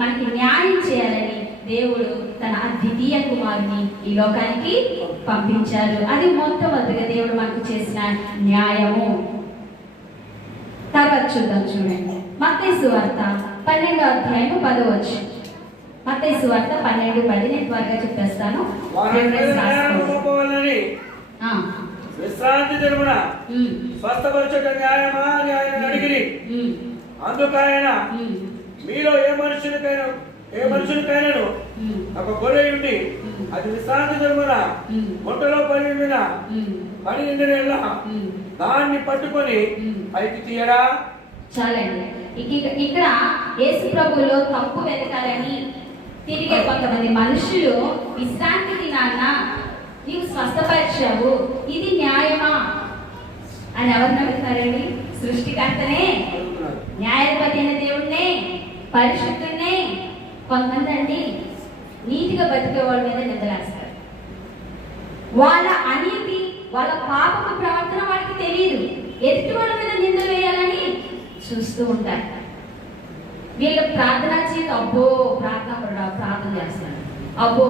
మనకి న్యాయం చేయాలని దేవుడు తన అద్వితీయ కుమారుని ఈ లోకానికి పంపించారు. అది మొట్టమొదటిగా దేవుడు మనకు చేసిన న్యాయము. తర్వాత చూడండి మత్తయి సువార్త 12వ అధ్యాయము 10వ వచనం. మత్తయి సువార్త 12:10 నేను త్వరగా చెప్పేస్తాను. విశ్రాంతి దినమున స్వస్థపరచుట న్యాయమా అని ఆయన అడిగిరి. అందుకైనా మీలో ఏ మనుషునికైనాను ఒక గొర్రె ఉండి అది విశ్రాంతి దినమున గుంటలో పడి ఉండిన దాన్ని పట్టుకొని పైకి తీయడా? చాలండి. ఇక్కడ యేసు ప్రభువులో తప్పు వెతకాలని తిరిగే కొంతమంది మనుషులు విశ్రాంతి దినాన్న నీవు స్వస్థపరిచావు, ఇది న్యాయమా అని ఎవరు నమ్ముతారండి? సృష్టికర్తనే, న్యాయాధిపతి అయిన దేవుడినే, పరిశుద్ధుడినే. కొంతమంది అండి నీతిగా బతికే వాళ్ళ మీద నిందలేస్తారు. వాళ్ళ అనీతి, వాళ్ళ పాపపు ప్రవర్తన వాళ్ళకి తెలియదు. ఎదుటి వాళ్ళ మీద నిందలు వేయాలని చూస్తూ ఉంటారు. వీళ్ళ ప్రార్థన చేసి అబ్బో ప్రార్థన చేస్తారు, అబ్బో